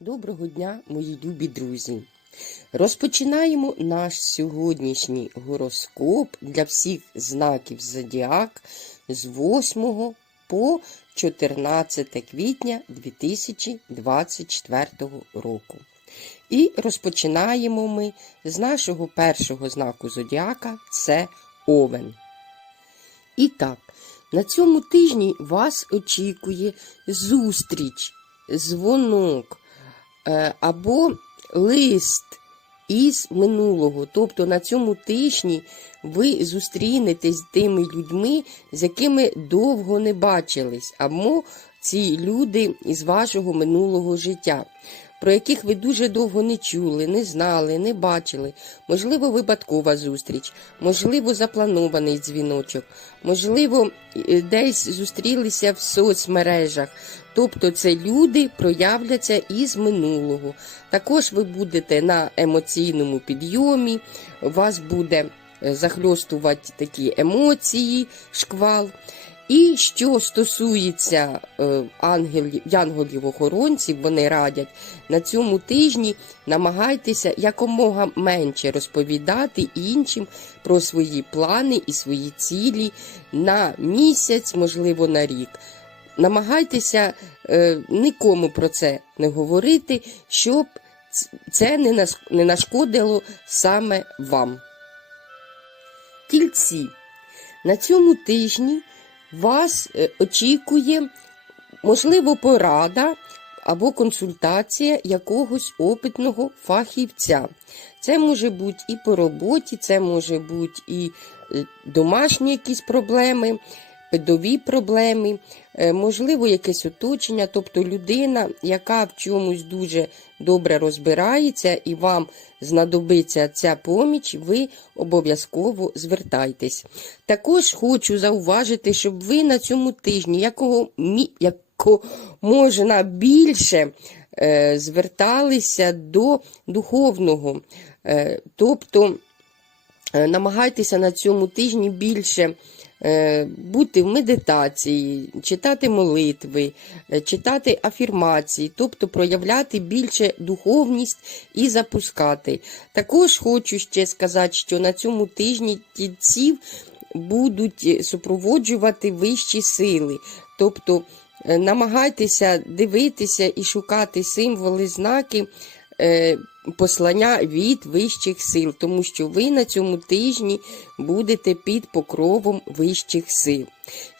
Доброго дня, мої любі друзі! Розпочинаємо наш сьогоднішній гороскоп для всіх знаків Зодіак з 8 по 14 квітня 2024 року. І розпочинаємо ми з нашого першого знаку Зодіака це Овен. І так, на цьому тижні вас очікує зустріч, дзвонок або лист із минулого. Тобто на цьому тижні ви зустрінетесь з тими людьми, з якими довго не бачились, або ці люди із вашого минулого життя. Про яких ви дуже довго не чули, не знали, не бачили. Можливо, випадкова зустріч, можливо, запланований дзвіночок, можливо, е, десь зустрілися в соцмережах. Тобто це люди проявляться із минулого. Також ви будете на емоційному підйомі, вас буде е, захльостувати такі емоції, шквал. І що стосується е, ангелів, янголів-охоронців, вони радять на цьому тижні намагайтеся якомога менше розповідати іншим про свої плани і свої цілі на місяць, можливо, на рік. Намагайтеся е, нікому про це не говорити, щоб це не, нашкодило саме вам. Тільці. На цьому тижні вас е, очікує, можливо, порада або консультація якогось опитного фахівця. Це може бути і по роботі, це може бути і е, домашні якісь проблеми, педові проблеми, е, можливо, якесь оточення, тобто людина, яка в чомусь дуже добре розбирається і вам знадобиться ця поміч, ви обов'язково звертайтесь. Також хочу зауважити, щоб ви на цьому тижні якого, яко можна більше е, зверталися до духовного. Е, тобто е, намагайтеся на цьому тижні більше бути в медитації, читати молитви, е, читати афірмації, тобто проявляти більше духовність і запускати. Також хочу ще сказати, що на цьому тижні тільців будуть е, супроводжувати вищі сили. Тобто е, намагайтеся дивитися і шукати символи, знаки е, послання від вищих сил, тому що ви на цьому тижні будете під покровом вищих сил.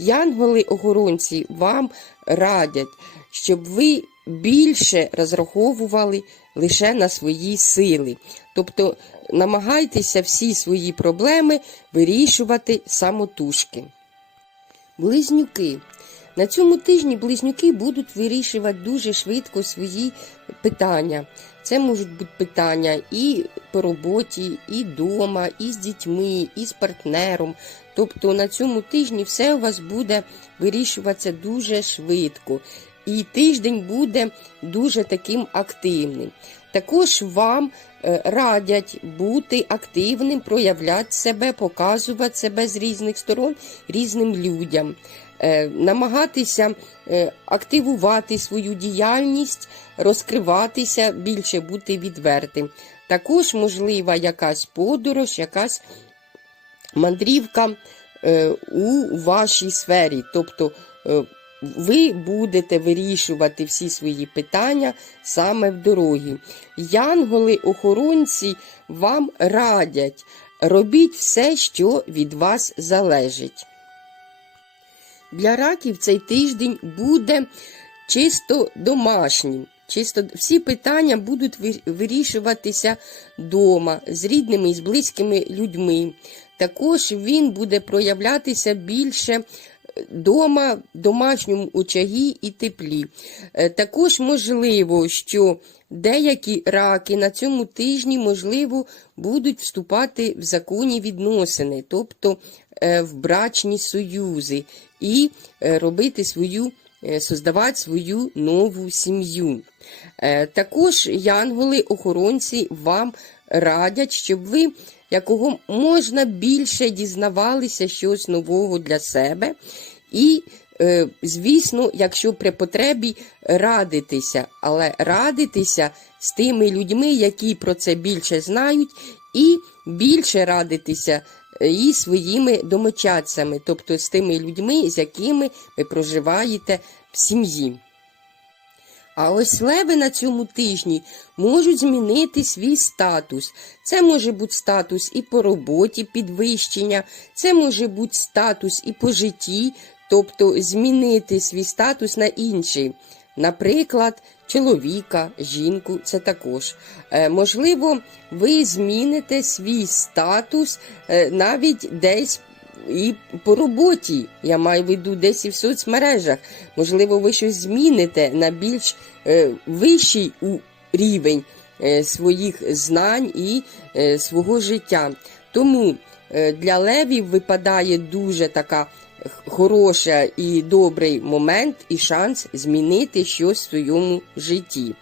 Янголи-охоронці вам радять, щоб ви більше розраховували лише на свої сили. Тобто намагайтеся всі свої проблеми вирішувати самотужки. Близнюки. На цьому тижні близнюки будуть вирішувати дуже швидко свої питання. Це можуть бути питання і по роботі, і вдома, і з дітьми, і з партнером. Тобто на цьому тижні все у вас буде вирішуватися дуже швидко. І тиждень буде дуже таким активним. Також вам радять бути активним, проявляти себе, показувати себе з різних сторон різним людям, Е, намагатися е, активувати свою діяльність, розкриватися, більше бути відвертим. Також можлива якась подорож, якась мандрівка е, у вашій сфері. Тобто е, ви будете вирішувати всі свої питання саме в дорогі. Янголи-охоронці вам радять, робіть все, що від вас залежить. Для раків цей тиждень буде чисто домашнім. Чисто всі питання будуть вирішуватися вдома з рідними і з близькими людьми. Також він буде проявлятися більше дома, в домашньому очагі і теплі. Е, Також можливо, що деякі раки на цьому тижні, можливо, будуть вступати в законні відносини, тобто е, в брачні союзи, і е, робити свою, создавати свою нову сім'ю. Також янголи-охоронці вам радять, щоб ви якого можна більше дізнавалися щось нового для себе і е, звісно, якщо при потребі радитися, але радитися з тими людьми, які про це більше знають, і більше радитися е, і своїми домочадцями, тобто з тими людьми, з якими ви проживаєте в сім'ї. А ось леви на цьому тижні можуть змінити свій статус. Це може бути статус і по роботі підвищення, це може бути статус і по житті, тобто змінити свій статус на інший. Наприклад, чоловіка, жінку, це також. Е, можливо, ви зміните свій статус е, навіть десь і по роботі. Я маю в десь і в соцмережах. Можливо, ви щось зміните на більш е, вищий у- рівень е, своїх знань і е, свого життя. Тому е, для левів випадає дуже така хороша і добрий момент і шанс змінити щось в своєму житті.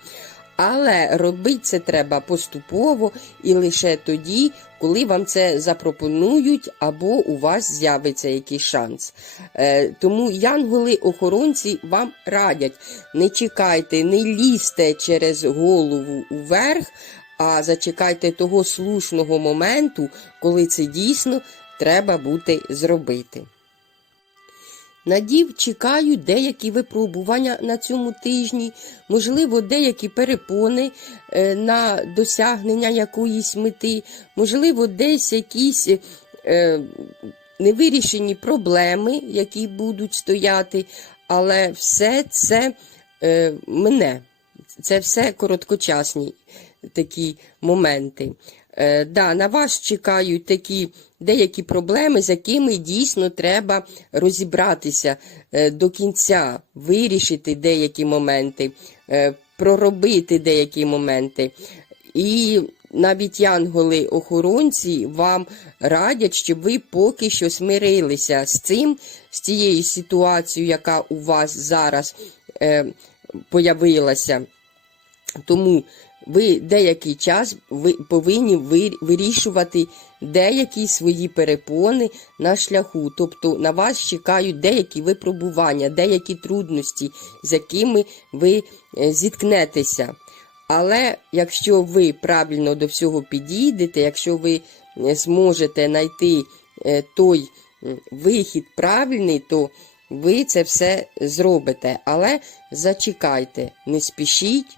Але робити це треба поступово і лише тоді, коли вам це запропонують, або у вас з'явиться якийсь шанс. Е, тому янголи-охоронці вам радять: не чекайте, не лізьте через голову уверх, а зачекайте того слушного моменту, коли це дійсно треба буде зробити. Надів чекають деякі випробування на цьому тижні, можливо, деякі перепони е, на досягнення якоїсь мети, можливо, десь якісь е, невирішені проблеми, які будуть стояти, але все це е, мене. Це все короткочасні такі моменти. Е, да, на вас чекають такі деякі проблеми, з якими дійсно треба розібратися е, до кінця, вирішити деякі моменти, е, проробити деякі моменти. І навіть янголи-охоронці вам радять, щоб ви поки що смирилися з цим, з цією ситуацією, яка у вас зараз е, появилася. Тому ви деякий час ви повинні ви- вирішувати деякі свої перепони на шляху. Тобто на вас чекають деякі випробування, деякі трудності, з якими ви е, зіткнетеся. Але якщо ви правильно до всього підійдете, якщо ви е, зможете знайти е, той вихід правильний, то ви це все зробите. Але зачекайте, не спішіть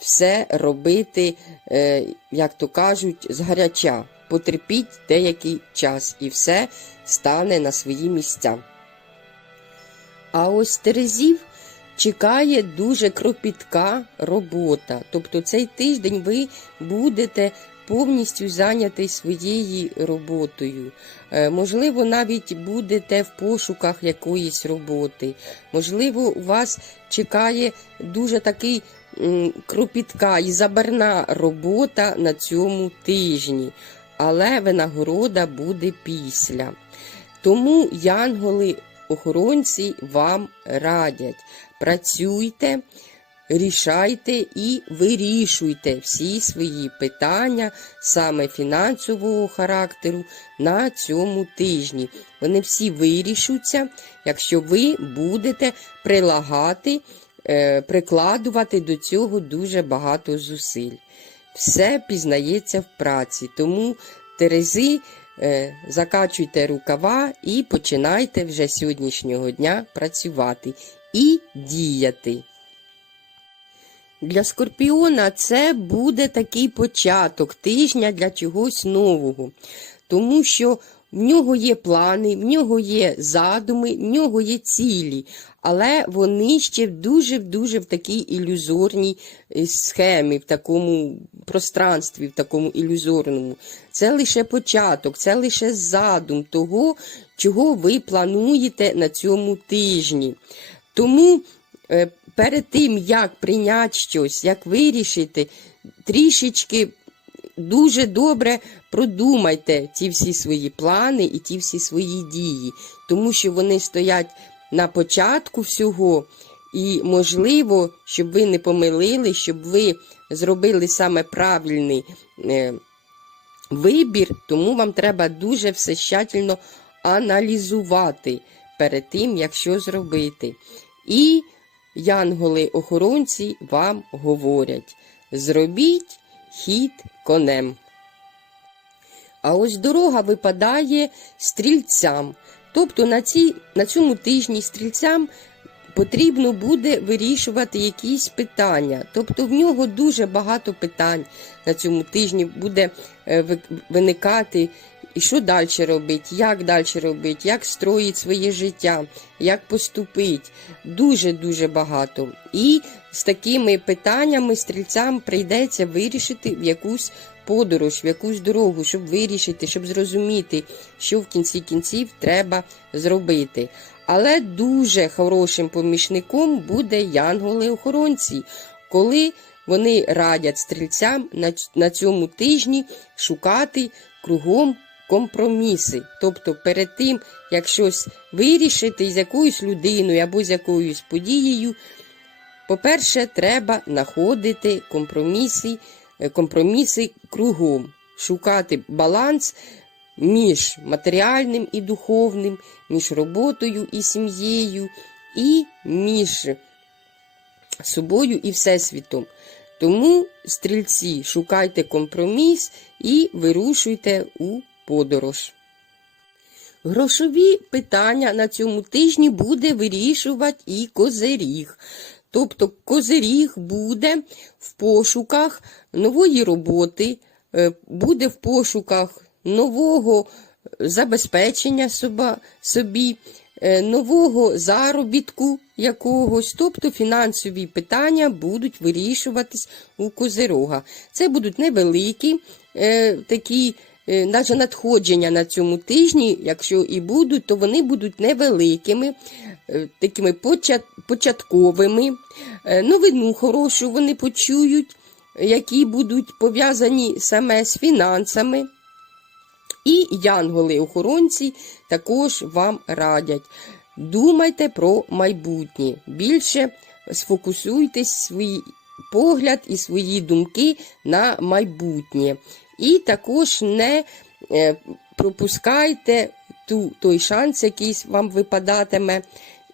все робити, е, як то кажуть, згаряча. Потерпіть деякий час і все стане на свої місця. А ось Терезів чекає дуже кропітка робота. Тобто цей тиждень ви будете повністю зайняті своєю роботою. Е, Можливо, навіть будете в пошуках якоїсь роботи. Можливо, у вас чекає дуже такий кропітка і забарна робота на цьому тижні, але винагорода буде після. Тому янголи охоронці вам радять. Працюйте, рішайте і вирішуйте всі свої питання саме фінансового характеру на цьому тижні. Вони всі вирішуться, якщо ви будете прилагати, прикладувати до цього дуже багато зусиль. Все пізнається в праці, тому Терези е, закачуйте рукава і починайте вже сьогоднішнього дня працювати і діяти. Для скорпіона це буде такий початок тижня для чогось нового, тому що в нього є плани, в нього є задуми, в нього є цілі, але вони ще дуже-дуже в такій ілюзорній е, схемі, в такому пространстві, в такому ілюзорному. Це лише початок, це лише задум того, чого ви плануєте на цьому тижні. Тому е, перед тим, як прийняти щось, як вирішити, трішечки дуже добре продумайте ті всі свої плани і ті всі свої дії, тому що вони стоять на початку всього. І можливо, щоб ви не помилили, щоб ви зробили саме правильний е, вибір, тому вам треба дуже все тщательно аналізувати перед тим, як що зробити. І янголи-охоронці вам говорять: зробіть хід конем. А ось дорога випадає стрільцям. Тобто на, цій, на цьому тижні стрільцям потрібно буде вирішувати якісь питання. Тобто в нього дуже багато питань на цьому тижні буде е, виникати. І що далі робити, як далі робити, як строїть своє життя, як поступить. Дуже-дуже багато. І з такими питаннями стрільцям прийдеться вирішити в якусь подорож, в якусь дорогу, щоб вирішити, щоб зрозуміти, що в кінці кінців треба зробити. Але дуже хорошим помічником буде янголи-охоронці, коли вони радять стрільцям на, цьому тижні шукати кругом компроміси. Тобто перед тим, як щось вирішити з якоюсь людиною або з якоюсь подією, по-перше, треба знаходити компроміси, е, компроміси кругом, шукати баланс між матеріальним і духовним, між роботою і сім'єю, і між собою і всесвітом. Тому, стрільці, шукайте компроміс і вирушуйте у подорож. Грошові питання на цьому тижні буде вирішувати і козиріг. Тобто козиріг буде в пошуках нової роботи, е, буде в пошуках нового забезпечення собі, е, нового заробітку якогось, тобто фінансові питання будуть вирішуватись у Козирога. Це будуть невеликі е, такі. Е, Навіть надходження на цьому тижні, якщо і будуть, то вони будуть невеликими, е, такими почат- початковими. Е, Новину хорошу вони почують, які будуть пов'язані саме з фінансами. І янголи-охоронці також вам радять. Думайте про майбутнє. Більше сфокусуйтесь свій погляд і свої думки на майбутнє. І також не е, пропускайте ту, той шанс, який вам випадатиме,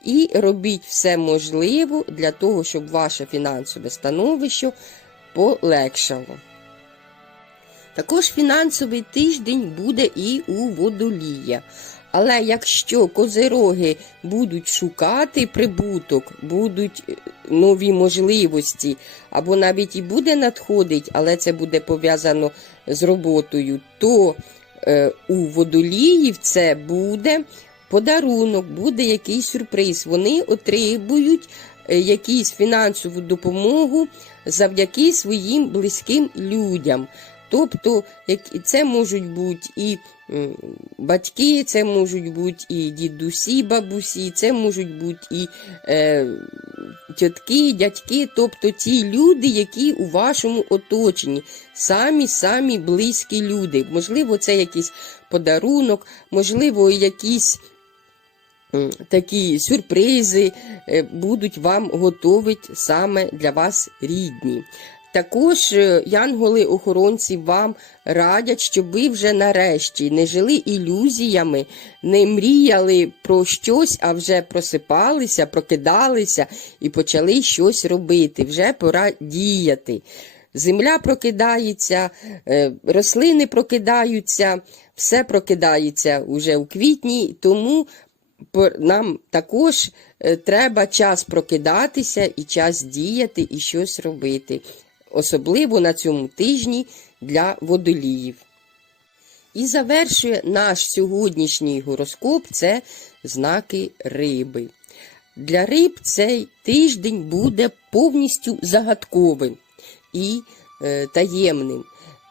і робіть все можливе для того, щоб ваше фінансове становище полегшало. Також фінансовий тиждень буде і у водолія. Але якщо козироги будуть шукати прибуток, будуть е, нові можливості, або навіть і буде надходить, але це буде пов'язано з роботою, то е, у водоліїв це буде подарунок, буде якийсь сюрприз. Вони отримують е, якусь фінансову допомогу завдяки своїм близьким людям. Тобто, це можуть бути і батьки, це можуть бути і дідусі, бабусі, це можуть бути і е, тітки, дядьки, тобто ті люди, які у вашому оточенні, самі-самі близькі люди. Можливо, це якийсь подарунок, можливо, якісь такі сюрпризи е, будуть вам готовить саме для вас рідні. Також е, янголи-охоронці вам радять, щоб ви вже нарешті не жили ілюзіями, не мріяли про щось, а вже просипалися, прокидалися і почали щось робити. Вже пора діяти. Земля прокидається, е, рослини прокидаються, все прокидається уже у квітні, тому нам також е, треба час прокидатися і час діяти і щось робити, особливо на цьому тижні для водоліїв. І завершує наш сьогоднішній гороскоп це знаки риби. Для риб цей тиждень буде повністю загадковим і е, таємним,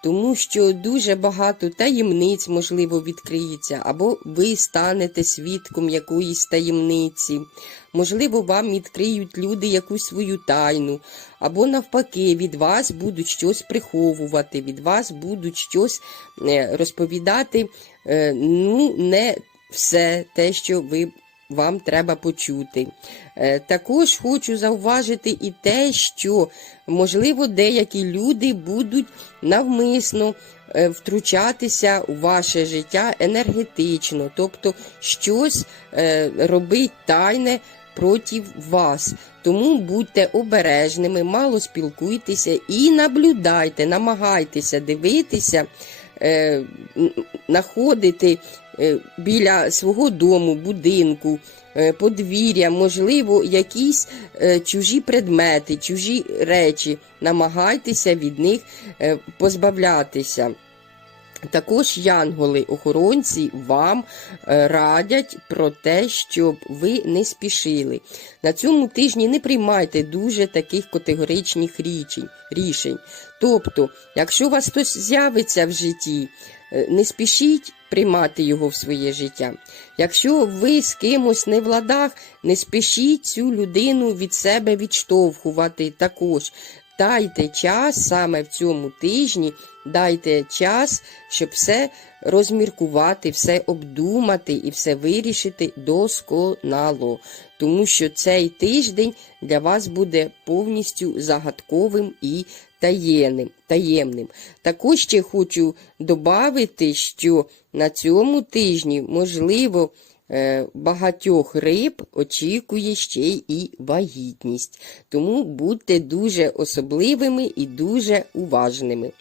тому що дуже багато таємниць, можливо, відкриється, або ви станете свідком якоїсь таємниці. Можливо, вам відкриють люди якусь свою тайну, або навпаки, від вас будуть щось приховувати, від вас будуть щось е, розповідати, е, ну, не все те, що ви вам треба почути. Е, Також хочу зауважити і те, що, можливо, деякі люди будуть навмисно е, втручатися у ваше життя енергетично, тобто щось е, робить тайне проти вас. Тому будьте обережними, мало спілкуйтеся і наблюдайте, намагайтеся дивитися, знаходити е, біля свого дому, будинку, е, подвір'я, можливо, якісь е, чужі предмети, чужі речі. Намагайтеся від них е, позбавлятися. Також янголи-охоронці вам е, радять про те, щоб ви не спішили. На цьому тижні не приймайте дуже таких категоричних рішень. Тобто, якщо у вас хтось з'явиться в житті, е, не спішіть приймати його в своє життя. Якщо ви з кимось не в ладах, не спішіть цю людину від себе відштовхувати також. Дайте час саме в цьому тижні, дайте час, щоб все розміркувати, все обдумати і все вирішити досконало. Тому що цей тиждень для вас буде повністю загадковим і таємним. таємним. Також ще хочу додати, що на цьому тижні, можливо, багатьох риб очікує ще і вагітність. Тому будьте дуже особливими і дуже уважними.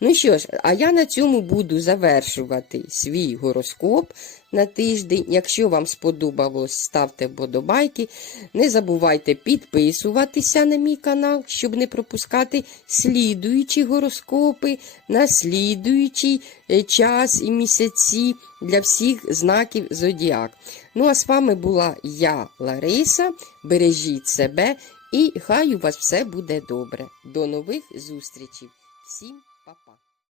Ну що ж, а я на цьому буду завершувати свій гороскоп на тиждень. Якщо вам сподобалось, ставте вподобайки. Не забувайте підписуватися на мій канал, щоб не пропускати слідуючі гороскопи на слідуючий е, час і місяці для всіх знаків Зодіак. Ну а з вами була я, Лариса. Бережіть себе і хай у вас все буде добре. До нових зустрічей. Всім!